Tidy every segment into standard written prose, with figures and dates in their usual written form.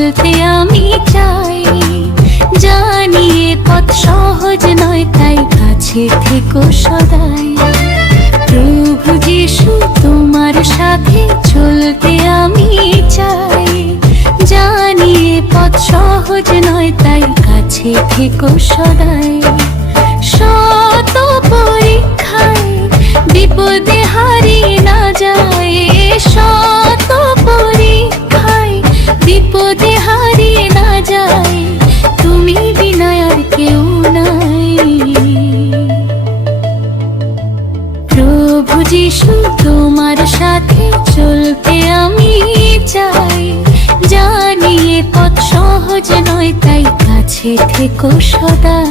চলতে আমি চাই। জানি এ পথ সহজ নয়, তাই কাছে থেকো সদাই। প্রভু যিশু তোমার সাথে চলতে আমি চাই। জানি এ পথ সহজ নয়, তাই কাছে থেকো সদাই। শত পরীক্ষায় বিপদে হারিয়ে না যায়, শত পরীক্ষায় বিপদে হারিয়ে না যায়, তুমি বিনা আর কেউ নাই। প্রভু যিশু তোমার সাথে চলতে আমি চাই। জানি এ পথ সহজ নয়, তাই কাছে থেকো সদাই।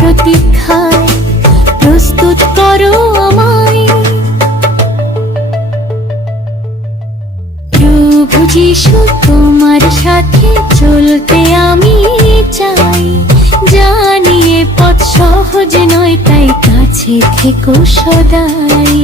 প্রতীক্ষায় প্রস্তুত করো আমায়। প্রভু যিশু তোমার সাথে চলতে আমি চাই। জানি এ পথ সহজ নয়, তাই কাছে থেকো সদাই।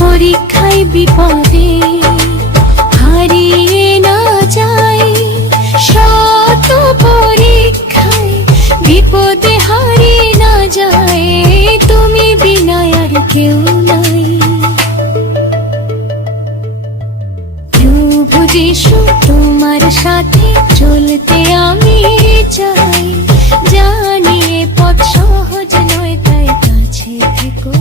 পরীক্ষায় বিপদে হারিয়ে না যায়, শত পরীক্ষায় বিপদে হারিয়ে না যায়, তুমি বিনা আর কেউ নাই। প্রভু যিশু তোমার সাথে চলতে আমি চাই। জানি এ পথ সহজ নয়, তাই কাছে থেকো।